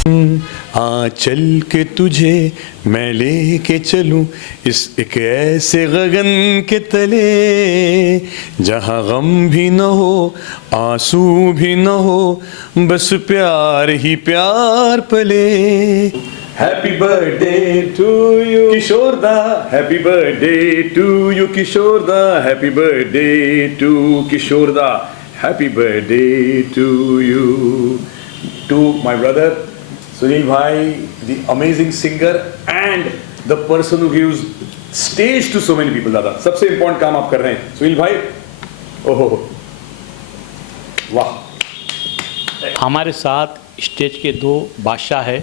चल के तुझे मैं लेके चलूं इस एक ऐसे गगन के तले जहां गम भी न हो आंसू भी न हो बस प्यार ही प्यार पले। Happy birthday to you Kishoreda, happy birthday to you Kishoreda, happy birthday to Kishoreda, happy birthday to you. To my brother Sunil Bhai, the amazing singer and the person who gives stage to so many people. दादा सबसे important काम आप कर रहे हैं सुनील भाई। ओहो वाह। हमारे साथ स्टेज के दो बादशाह है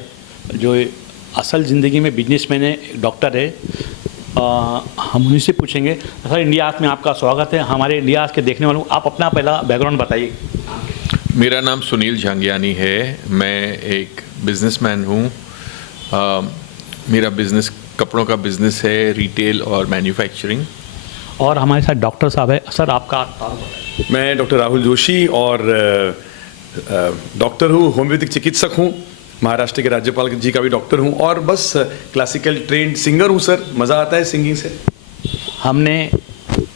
जो असल ज़िंदगी में बिजनेसमैन है, डॉक्टर है। हम उन्हीं से पूछेंगे। सर, इंडिया में आपका स्वागत है। हमारे इंडिया के देखने वालों को आप अपना पहला बैकग्राउंड बताइए। मेरा नाम सुनील झांगियानी है। मैं एक बिजनेसमैन हूँ। मेरा बिज़नेस कपड़ों का बिज़नेस है, रिटेल और मैन्युफैक्चरिंग। और हमारे साथ डॉक्टर साहब है। सर, आपका? मैं डॉक्टर राहुल जोशी और डॉक्टर हूँ, होम्योपैथिक चिकित्सक हूँ, महाराष्ट्र के राज्यपाल जी का भी डॉक्टर हूँ और बस क्लासिकल ट्रेंड सिंगर हूँ। सर, मज़ा आता है सिंगिंग से। हमने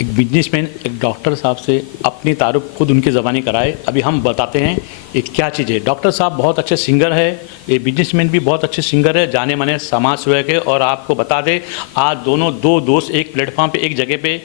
एक बिजनेसमैन, एक डॉक्टर साहब से अपनी तारुफ खुद उनकी ज़बानी कराए। अभी हम बताते हैं ये क्या चीज़ है। डॉक्टर साहब बहुत अच्छे सिंगर है, ये बिजनेसमैन भी बहुत अच्छे सिंगर है, जाने माने समाज सेवक है। और आपको बता दें, आज दोनों दो दोस्त एक प्लेटफॉर्म पे एक जगह पे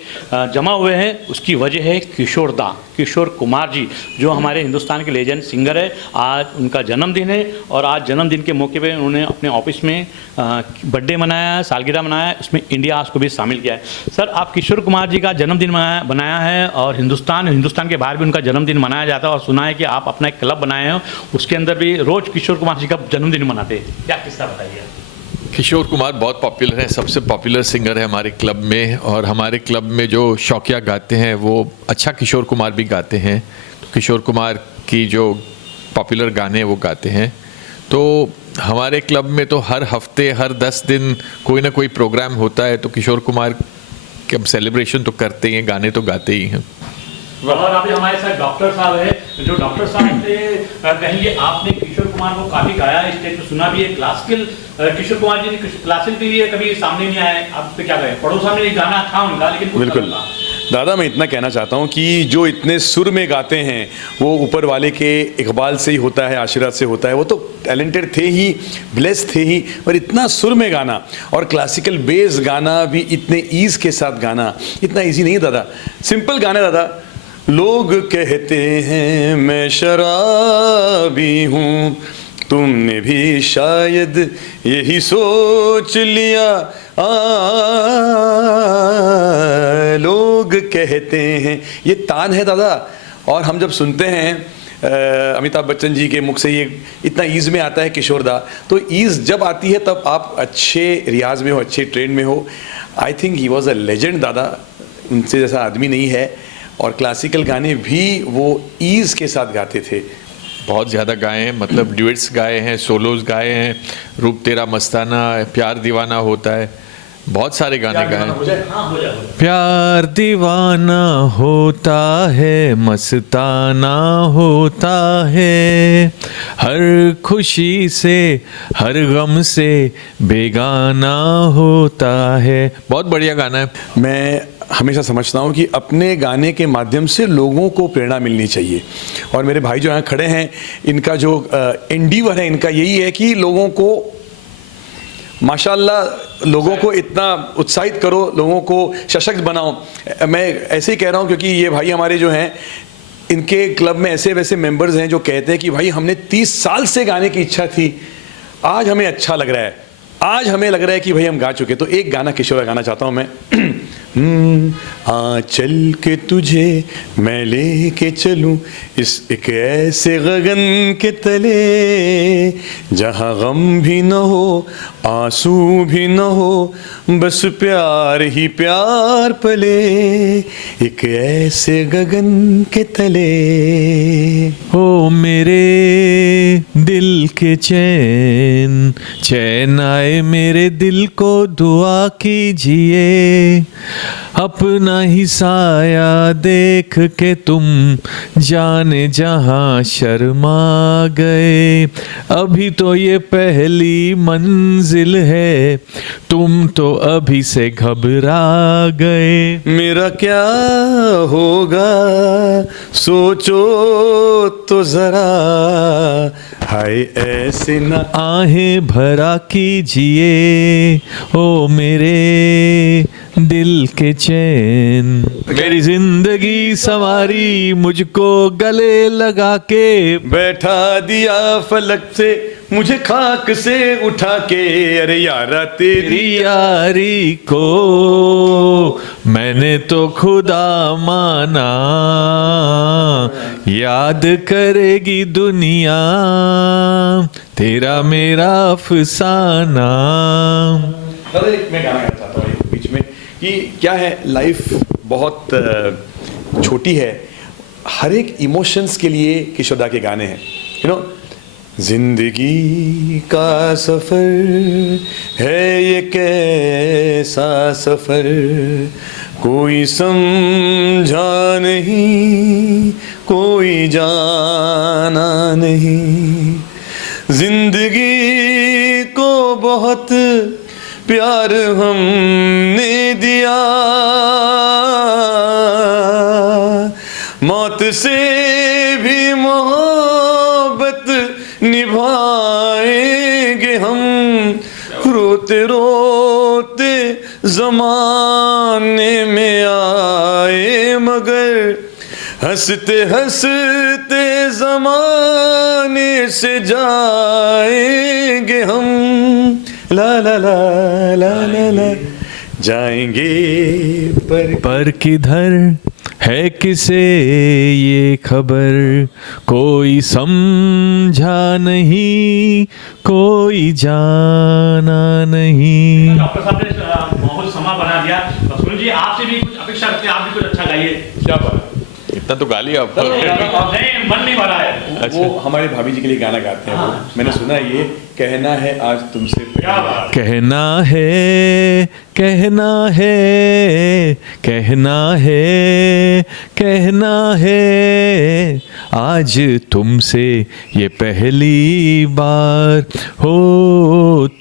जमा हुए हैं। उसकी वजह है किशोरदा, किशोर कुमार जी, जो हमारे हिंदुस्तान के लेजेंड सिंगर है। आज उनका जन्मदिन है और आज जन्मदिन के मौके पर उन्होंने अपने ऑफिस में बर्थडे मनाया है, सालगिरह मनाया है, उसमें इंडिया को भी शामिल किया है। सर, आप किशोर कुमार जी का जन्मदिन बनाया है और हिंदुस्तान के बाहर भी उनका जन्मदिन मनाया जाता है। और सुना है कि आप अपना एक क्लब बनाए हो, उसके अंदर भी रोज किशोर कुमार जी का जन्मदिन मनाते हैं। क्या किस्सा बताइए। किशोर कुमार बहुत पॉपुलर है, सबसे पॉपुलर सिंगर है हमारे क्लब में। और हमारे क्लब में जो शौकिया गाते हैं वो अच्छा किशोर कुमार भी गाते हैं। तो किशोर कुमार की जो पॉपुलर गाने वो गाते हैं। तो हमारे क्लब में तो हर हफ्ते हर 10 दिन कोई ना कोई प्रोग्राम होता है। तो किशोर कुमार के हम सेलिब्रेशन तो करते ही हैं, गाने तो गाते ही हैं। और अभी हमारे साथ डॉक्टर साहब है, जो डॉक्टर साहब से कहेंगे आपने किशोर कुमार को काफ़ी गाया है, स्टेज पे सुना भी है। क्लासिकल किशोर कुमार जी ने क्लासिकल के लिए कभी सामने नहीं आए, आप पे क्या कहें? पड़ोसा में एक गाना था उनका, लेकिन बिल्कुल दादा, मैं इतना कहना चाहता हूँ कि जो इतने सुर में गाते हैं वो ऊपर वाले के इकबाल से ही होता है, आशीर्वाद से होता है। वो तो टैलेंटेड थे ही, ब्लेस थे ही, पर इतना सुर में गाना और क्लासिकल बेस गाना भी इतने ईज के साथ गाना इतना ईजी नहीं दादा। सिंपल गाना दादा। लोग कहते हैं मैं शराबी हूँ, तुमने भी शायद यही सोच लिया। लोग कहते हैं, ये तान है दादा। और हम जब सुनते हैं अमिताभ बच्चन जी के मुख से ये इतना ईज़ में आता है किशोरदा, तो ईज़ जब आती है तब आप अच्छे रियाज में हो, अच्छे ट्रेन में हो। I think he was a legend दादा, उनसे जैसा आदमी नहीं है। और क्लासिकल गाने भी वो ईज़ के साथ गाते थे। बहुत ज़्यादा गाए हैं, मतलब ड्यूएट्स गाए हैं, सोलोज गाए हैं, रूप तेरा मस्ताना, प्यार दीवाना होता है, बहुत सारे गाने गाए हैं। प्यार दीवाना होता है, मस्ताना होता है, हर खुशी से हर गम से बेगाना होता है। बहुत बढ़िया गाना है। मैं हमेशा समझता हूँ कि अपने गाने के माध्यम से लोगों को प्रेरणा मिलनी चाहिए। और मेरे भाई जो यहाँ खड़े हैं, इनका जो एंडीवर है, इनका यही है कि लोगों को माशाल्लाह, लोगों को इतना उत्साहित करो, लोगों को सशक्त बनाओ। मैं ऐसे ही कह रहा हूँ क्योंकि ये भाई हमारे जो हैं, इनके क्लब में ऐसे वैसे मेंबर्स हैं जो कहते हैं कि भाई हमने 30 साल से गाने की इच्छा थी, आज हमें अच्छा लग रहा है, आज हमें लग रहा है कि भाई हम गा चुके। तो एक गाना किशोर गाना चाहता हूँ मैं। चल के तुझे मैं लेके चलूं इस एक ऐसे गगन के तले जहां गम भी न हो आंसू भी न हो बस प्यार ही प्यार पले, एक ऐसे गगन के तले। ओ मेरे दिल के चैन, चैन आए मेरे दिल को दुआ कीजिए, अपना ही साया देख के तुम जाने जहां शर्मा गए। अभी तो ये पहली मंजिल है, तुम तो अभी से घबरा गए। मेरा क्या होगा सोचो तो जरा, हाय ऐसे ना आहें भरा कीजिए ओ मेरे दिल के चैन। मेरी जिंदगी संवारी मुझको गले लगा के, बैठा दिया फलक से मुझे खाक से उठा के। अरे यारा तेरी तेरी यारी को मैंने तो खुदा माना, याद करेगी दुनिया तेरा मेरा अफसाना। दादा एक मैं गाना गाना चाहता हूँ बीच में कि क्या है, लाइफ बहुत छोटी है, हर एक इमोशंस के लिए किशोरदा के गाने हैं। यू नो, जिंदगी का सफर है ये कैसा सफर, कोई समझा नहीं कोई जाना नहीं। जिंदगी को बहुत प्यार हमने दिया, मौत से भी मोहब्बत निभाएंगे हम। रोते रोते जमाने में आए, मगर हंसते हंसते जमाने से जाएंगे हम। ला ला ला ला ला ला जाएंगे पर किधर है किसे ये खबर, कोई समझा नहीं कोई जाना नहीं। डॉक्टर साहब ने बहुत समा बना दिया। सुनील जी आपसे भी कुछ अपेक्षा रखते हैं, आप भी कुछ अच्छा गाइए। क्या बात, इतना तो गा लिया आपको। नहीं, मन नहीं भरा है। अच्छा। वो हमारे भाभी जी के लिए गाना गाते हैं। वो मैंने सुना ये कहना है आज तुमसे क्या कहना है कहना है कहना है कहना है आज तुमसे ये पहली बार हो,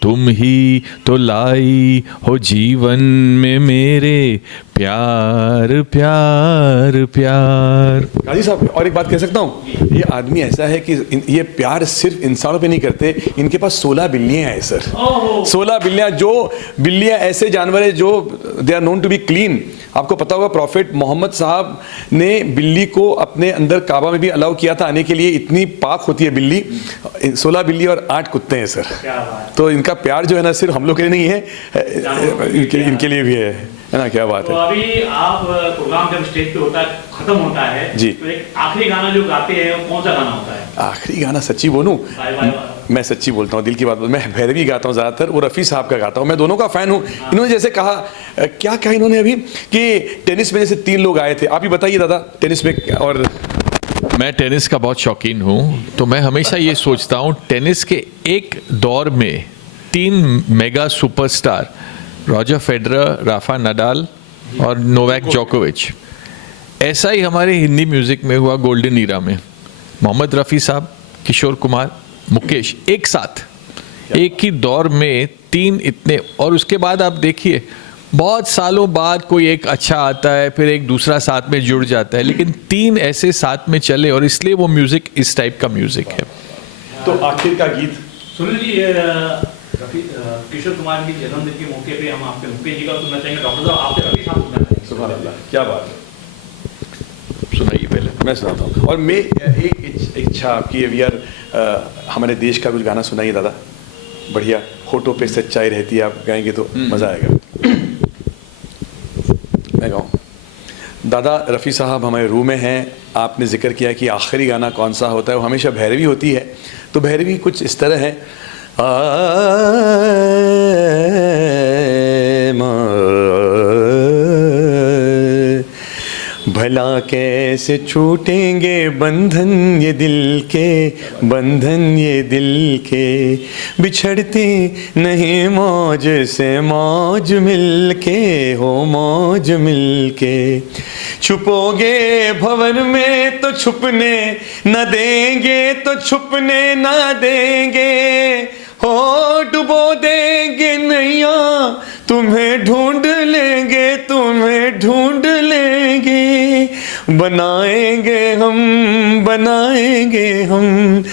तुम ही तो लाई हो जीवन में मेरे प्यार प्यार प्यार। गाजी साहब और एक बात कह सकता हूँ, ये आदमी ऐसा है कि ये प्यार सिर्फ इंसानों पे नहीं करते, इनके पास 16 बिल्लियां हैं सर। 16 बिल्लियां, जो बिल्लियां ऐसे जानवर है जो they are known to be clean. आपको पता होगा प्रॉफिट मोहम्मद साहब ने बिल्ली को अपने अंदर काबा में भी अलाउ किया था आने के लिए, इतनी पाक होती है बिल्ली। 16 बिल्ली और 8 कुत्ते हैं सर। तो इनका प्यार जो है ना सिर्फ हम लोग के लिए नहीं है, इनके लिए भी है ना। क्या बात तो है। अभी आप प्रोग्राम जब स्टेज पे होता है, खत्म होता है जी, तो एक आखिरी गाना जो गाते हैं वो कौन सा गाना होता है? आखिरी गाना सच्ची बोलूं, मैं सच्ची बोलता हूँ, दिल की बात बोलूं, मैं भैरवी गाता हूँ ज़्यादातर, वो रफ़ी साहब का गाता हूँ। मैं दोनों का फ़ैन हूँ। इन्होंने जैसे कहा, क्या कहा इन्होंने अभी कि टेनिस में जैसे 3 लोग आए थे, आप ही बताइए दादा टेनिस में। और मैं टेनिस का बहुत शौकीन हूँ, तो मैं हमेशा ये सोचता हूँ टेनिस के एक दौर में 3 mega superstar, Roger Federer, Rafa Nadal और नोवाक जोकोविच, ऐसा ही हमारे हिंदी म्यूज़िक में हुआ गोल्डन ईरा में। मोहम्मद रफ़ी साहब, किशोर कुमार, मुकेश, एक साथ एक ही दौर में 3 इतने। और उसके बाद आप देखिए बहुत सालों बाद कोई एक अच्छा आता है, फिर एक दूसरा साथ में जुड़ जाता है, लेकिन 3 ऐसे साथ में चले और इसलिए वो म्यूज़िक इस टाइप का म्यूज़िक है। तो आखिर का गीत सुनील जी, किशोर कुमार की जन्मदिन के मौके पे हम आपके मुकेश जी का सुनना चाहेंगे। डॉक्टर साहब आपसे रफ़ी साहब सुनना चाहेंगे। सुभान अल्लाह, क्या बात है, सुनाइए पहले। मैं सुनाता हूँ। और मैं एक इच्छा आपकी है, वी आर हमारे देश का कुछ गाना सुनाइए दादा, बढ़िया, होठों पे सच्चाई रहती है, आप गाएंगे तो मज़ा आएगा। मैं गाऊँ? दादा रफ़ी साहब हमारे रूम में हैं। आपने जिक्र किया कि आखिरी गाना कौन सा होता है, वो हमेशा भैरवी होती है। तो भैरवी कुछ इस तरह है, भला कैसे छूटेंगे बंधन ये दिल के, बंधन ये दिल के, बिछड़ते नहीं मौज से मौज मिलके, हो मौज मिलके। छुपोगे भवन में तो छुपने न देंगे, तो छुपने न देंगे, हो डुबो देंगे नैया, तुम्हें ढूंढ लेंगे, तुम्हें ढूंढ लेंगे। बनाएंगे हम, बनाएंगे हम,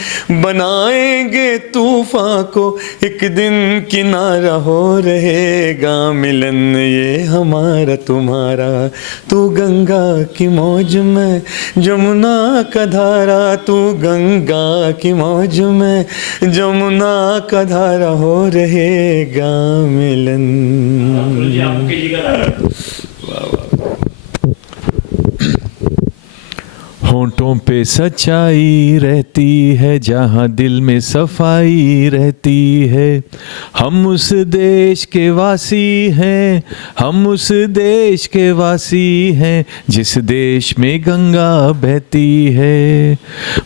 बनाएंगे तूफान को, एक दिन किनारा हो रहेगा मिलन ये हमारा तुम्हारा। तू गंगा की मौज में जमुना का धारा, तू गंगा की मौज में जमुना का धारा, हो रहेगा मिलन। होंठों पे सच्चाई रहती है जहाँ दिल में सफाई रहती है। हम उस देश के वासी हैं, हम उस देश के वासी हैं जिस देश में गंगा बहती है।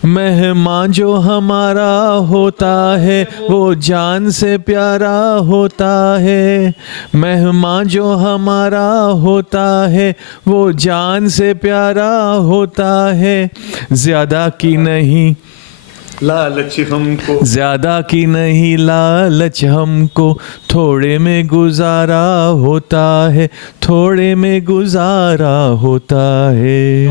मेहमान जो हमारा होता है वो जान से प्यारा होता है। मेहमान जो हमारा होता है वो जान से प्यारा होता है। ज्यादा की नहीं लालच हमको, ज्यादा की नहीं लालच हमको, थोड़े में गुजारा होता है, थोड़े में गुजारा होता है।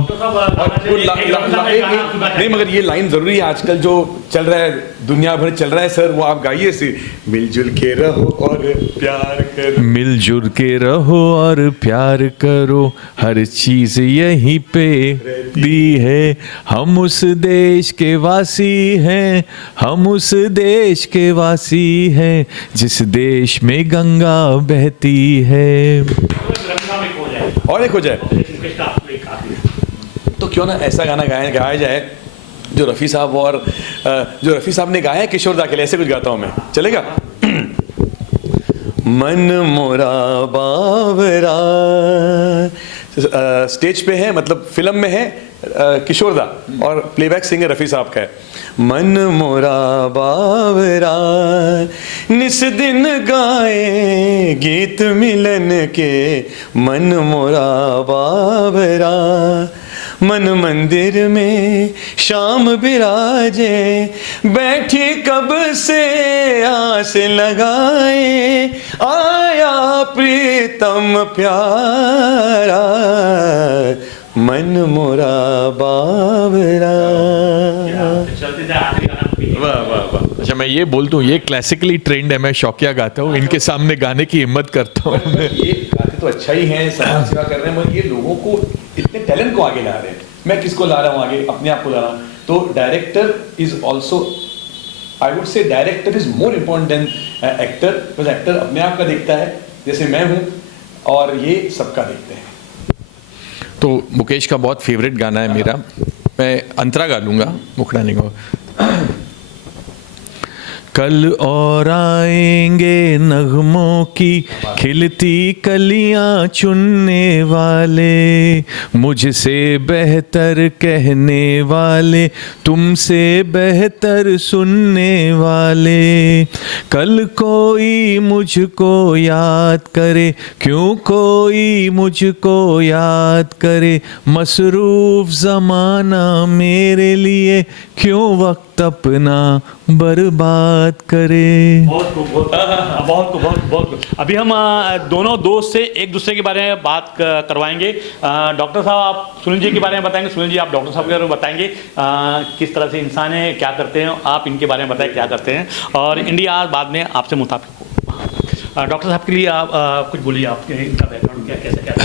नहीं मगर ये लाइन जरूरी है, आजकल जो चल रहा है दुनिया भर चल रहा है सर, वो आप गाइए से, मिलजुल के रहो और प्यार करो, मिलजुल के रहो और प्यार करो, हर चीज यहीं पे दी है। हम उस देश के वासी हैं, हम उस देश के वासी हैं जिस देश में गंगा बहती है। और एक हो जाए तो क्यों ना ऐसा गाना गाया जाए जो रफ़ी साहब और जो रफ़ी साहब ने गाया है किशोर दा के लिए, ऐसे कुछ गाता हूँ मैं, चलेगा? मन मोरा बावरा, स्टेज पे है, मतलब फिल्म में है किशोर दा और प्लेबैक सिंगर रफ़ी साहब का है। मन मोरा बावरा निस दिन गाए गीत मिलन के, मन मोरा बावरा मन मंदिर में शाम बिराजे, बैठी कब से आस लगाए, आया प्रीतम प्यारा, मन मोरा बावरा। वाह वाह वाह। अच्छा मैं ये बोल दूं, ये क्लासिकली ट्रेंड है, मैं शौकिया गाता हूँ, इनके सामने गाने की हिम्मत करता हूँ। ये गाते तो अच्छा ही है, समाज सेवा कर रहे हैं, मगर ये लोगों को इतने टैलेंट को आगे ला रहे हैं। मैं किसको ला रहा हूँ आगे? अपने आप को ला रहा हूँ। तो director is also, I would say director is more important then actor, because actor अपने आप का देखता है, जैसे मैं हूँ, और ये सबका देखते हैं। तो मुकेश का बहुत फेवरेट गाना है मेरा, मैं अंतरा गा लूँगा, मुखड़ा नहीं गा। कल और आएंगे नगमों की खिलती कलियां चुनने वाले, मुझसे बेहतर कहने वाले, तुमसे बेहतर सुनने वाले। कल कोई मुझको याद करे, क्यों कोई मुझको याद करे, मसरूफ ज़माना मेरे लिए क्यों वक्त अपना बर्बाद करे। बहुत। अभी हम दोनों दोस्त से एक दूसरे के बारे में बात करवाएंगे। डॉक्टर साहब आप सुनील जी के बारे में बताएंगे, सुनील जी आप डॉक्टर साहब के बारे में बताएंगे किस तरह से इंसान है, क्या करते हैं, आप इनके बारे में बताएं क्या करते हैं, और इंडिया बाद में आपसे मुताबिक हो। डॉक्टर साहब के लिए आप कुछ बोलिए, आपके इनका बैकग्राउंड क्या, कैसे क्या।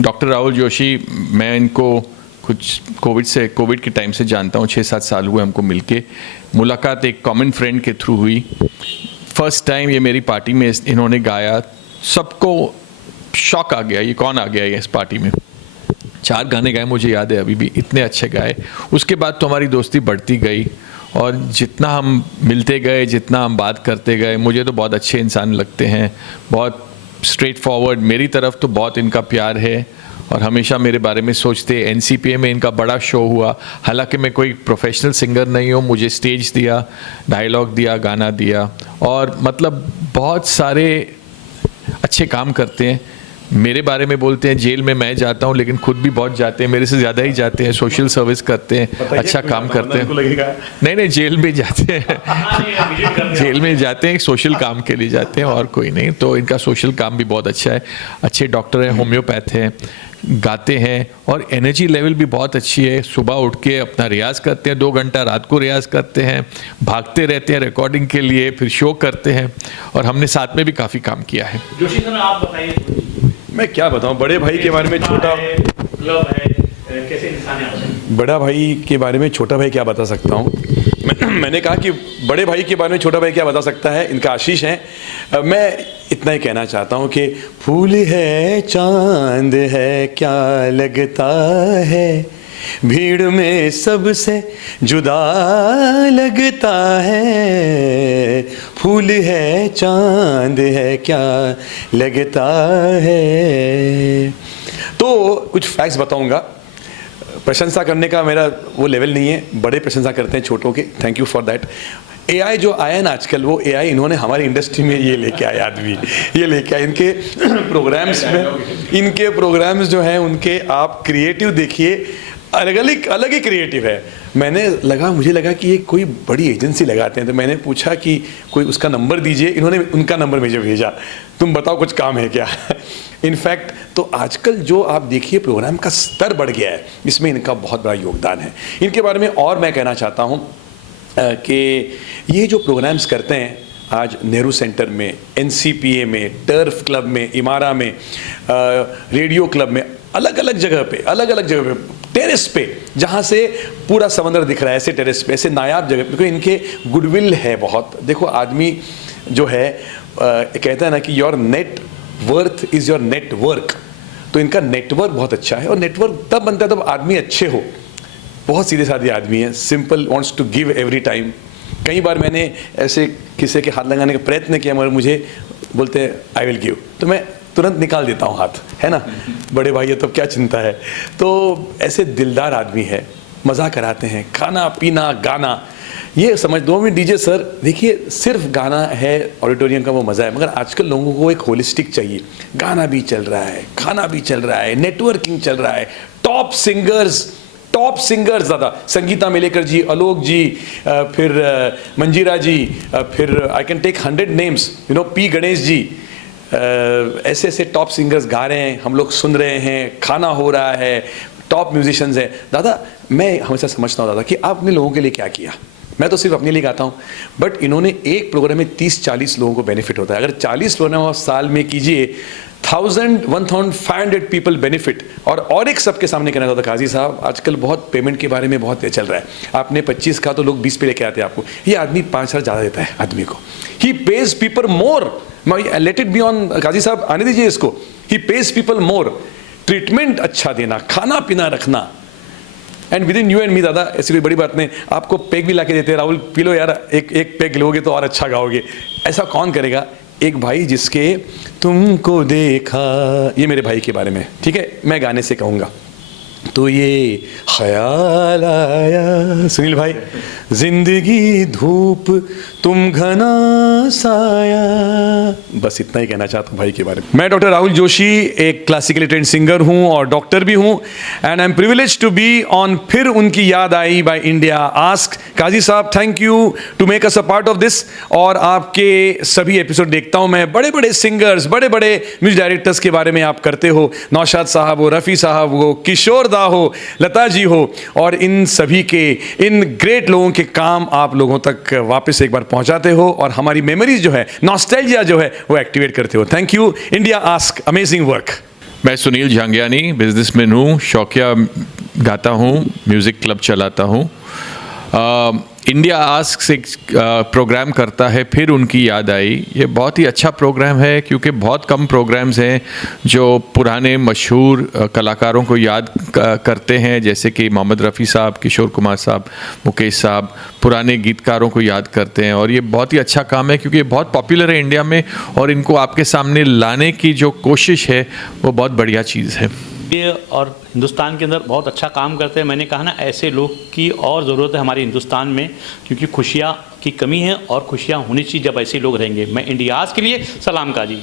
डॉक्टर राहुल जोशी, मैं इनको कुछ कोविड के टाइम से जानता हूँ, 6-7 साल हुए हमको मिलके। मुलाकात एक कॉमन फ्रेंड के थ्रू हुई। फर्स्ट टाइम ये मेरी पार्टी में इन्होंने गाया, सबको शॉक आ गया, ये कौन आ गया है इस पार्टी में। 4 गाने गाए, मुझे याद है अभी भी, इतने अच्छे गाए। उसके बाद तो हमारी दोस्ती बढ़ती गई, और जितना हम मिलते गए, जितना हम बात करते गए, मुझे तो बहुत अच्छे इंसान लगते हैं, बहुत स्ट्रेट फॉरवर्ड। मेरी तरफ तो बहुत इनका प्यार है, और हमेशा मेरे बारे में सोचते। NCPA में इनका बड़ा शो हुआ, हालांकि मैं कोई प्रोफेशनल सिंगर नहीं हूँ, मुझे स्टेज दिया, डायलॉग दिया, गाना दिया, और मतलब बहुत सारे अच्छे काम करते हैं। मेरे बारे में बोलते हैं जेल में मैं जाता हूँ, लेकिन खुद भी बहुत जाते हैं, मेरे से ज़्यादा ही जाते हैं, सोशल सर्विस करते हैं, अच्छा काम करते हैं। नहीं, जेल में जाते हैं जेल में जाते हैं, सोशल काम के लिए जाते हैं और कोई नहीं। तो इनका सोशल काम भी बहुत अच्छा है, अच्छे डॉक्टर हैं, होम्योपैथ हैं, गाते हैं और एनर्जी लेवल भी बहुत अच्छी है। सुबह उठ के अपना रियाज़ करते हैं, 2 घंटा रात को रियाज़ करते हैं, भागते रहते हैं रिकॉर्डिंग के लिए, फिर शो करते हैं, और हमने साथ में भी काफ़ी काम किया है। जोशी सर, आप बताइए। मैं क्या बताऊं, बड़े भाई के बारे में छोटा क्लब है, कैसे इंसान है? बड़ा भाई के बारे में छोटा भाई क्या बता सकता हूं। मैंने कहा कि बड़े भाई के बारे में छोटा भाई क्या बता सकता है, इनका आशीष है। मैं इतना ही कहना चाहता हूं कि फूल है चांद है क्या लगता है, भीड़ में सबसे जुदा लगता है, फूल है चांद है क्या लगता है। तो कुछ फैक्ट्स बताऊंगा। प्रशंसा करने का मेरा वो लेवल नहीं है, बड़े प्रशंसा करते हैं छोटों के, thank you for that. AI जो आया है ना आजकल, वो AI इन्होंने हमारी इंडस्ट्री में ये लेके आए आदमी, ये लेके आए इनके प्रोग्राम्स में। इनके प्रोग्राम्स जो हैं उनके आप क्रिएटिव देखिए, अलग ही क्रिएटिव है। मुझे लगा कि ये कोई बड़ी एजेंसी लगाते हैं, तो मैंने पूछा कि कोई उसका नंबर दीजिए, इन्होंने उनका नंबर मुझे भेजा, तुम बताओ कुछ काम है क्या। इनफैक्ट तो आजकल जो आप देखिए प्रोग्राम का स्तर बढ़ गया है, इसमें इनका बहुत बड़ा योगदान है। इनके बारे में और मैं कहना चाहता हूँ कि ये जो प्रोग्राम्स करते हैं आज नेहरू सेंटर में, NCPA में, टर्फ क्लब में, इमारा में, रेडियो क्लब में, अलग अलग जगह पे टेरेस पे, जहाँ से पूरा समंदर दिख रहा है, ऐसे टेरेस पे, ऐसे नायाब जगह पे, क्योंकि इनके गुडविल है बहुत। देखो आदमी जो है कहता है ना कि your net worth is your network, तो इनका नेटवर्क बहुत अच्छा है। और नेटवर्क तब बनता है तब आदमी अच्छे हो। बहुत सीधे साधे आदमी है, simple, wants to give every time. कई बार मैंने ऐसे किसी के हाथ लगाने का प्रयत्न किया, मगर मुझे बोलते हैं आई विल गिव, तो मैं तुरंत निकाल देता हूँ हाथ, है ना। बड़े भाई है तब क्या चिंता है। तो ऐसे दिलदार आदमी है, मज़ा कराते हैं, खाना पीना गाना, ये समझ दो में। DJ सर देखिए, सिर्फ गाना है ऑडिटोरियम का वो मज़ा है, मगर आजकल लोगों को एक होलिस्टिक चाहिए। गाना भी चल रहा है, खाना भी चल रहा है, नेटवर्किंग चल रहा है, टॉप सिंगर्स ज़्यादा, संगीता मेलेकर जी, आलोक जी, फिर मंजीरा जी, फिर I can take 100 names, P Ganesh ji, ऐसे ऐसे टॉप सिंगर्स गा रहे हैं, हम लोग सुन रहे हैं, खाना हो रहा है, टॉप म्यूजिशियंस हैं। दादा मैं हमेशा समझता हूँ दादा कि आपने लोगों के लिए क्या किया। मैं तो सिर्फ अपने लिए गाता हूँ, बट इन्होंने एक प्रोग्राम में 30-40 लोगों को बेनिफिट होता है। अगर 40 प्रोग्राम आप साल में कीजिए, 1500 पीपल बेनिफिट। और एक सबके सामने कहना चाहता काजी साहब, आजकल बहुत पेमेंट के बारे में बहुत चल रहा है। आपने 25 का तो लोग 20 पे लेके आते हैं आपको, ये आदमी 5,000 ज़्यादा देता है आदमी को। He pays people more, let it be on, काजी साहब आने दीजिए इसको। He pays people more, treatment अच्छा देना, खाना पीना रखना, and within you and me दादा, ऐसी कोई बड़ी बात नहीं। आपको पेग भी ला के देते हैं, राहुल पी लो यार, एक पेग लोगे तो और अच्छा गाओगे। ऐसा कौन करेगा? एक भाई जिसके तुमको देखा, ये मेरे भाई के बारे में, ठीक है, मैं गाने से कहूँगा। तो ये ख्याल आया सुनील भाई, जिंदगी धूप तुम घना साया, बस इतना ही कहना चाहता हूँ भाई के बारे में। मैं डॉक्टर राहुल जोशी एक क्लासिकली ट्रेंड सिंगर हूँ और डॉक्टर भी हूँ, and I am privileged to be on फिर उनकी याद आई by India ask. Qazi Sahab thank you to make us a part of this. और आपके सभी एपिसोड देखता हूँ मैं, बड़े बड़े सिंगर्स, बड़े बड़े म्यूजिक डायरेक्टर्स के बारे में आप करते हो, नौशाद साहब हो, रफ़ी साहब हो, किशोर दा हो, लता जी हो, और इन सभी के, इन ग्रेट लोगों के काम आप लोगों तक वापस एक बार पहुंचाते हो और हमारी मेमोरीज जो है, नॉस्टैल्जिया जो है, वो एक्टिवेट करते हो। Thank you India ask, amazing work. मैं सुनील झांगियानी, बिजनेसमैन हूँ, शौकिया गाता हूँ, म्यूज़िक क्लब चलाता हूँ। इंडिया आस्क से प्रोग्राम करता है, फिर उनकी याद आई। ये बहुत ही अच्छा प्रोग्राम है क्योंकि बहुत कम प्रोग्राम्स हैं जो पुराने मशहूर कलाकारों को याद करते हैं, जैसे कि मोहम्मद रफ़ी साहब, किशोर कुमार साहब, मुकेश साहब, पुराने गीतकारों को याद करते हैं। और ये बहुत ही अच्छा काम है क्योंकि ये बहुत पॉपुलर है इंडिया में, और इनको आपके सामने लाने की जो कोशिश है वो बहुत बढ़िया चीज़ है। ये और हिंदुस्तान के अंदर बहुत अच्छा काम करते हैं। मैंने कहा ना, ऐसे लोग की और ज़रूरत है हमारे हिंदुस्तान में, क्योंकि खुशियाँ की कमी है और खुशियाँ होनी चाहिए जब ऐसे लोग रहेंगे। मैं इंडियाज़ के लिए सलाम काजी।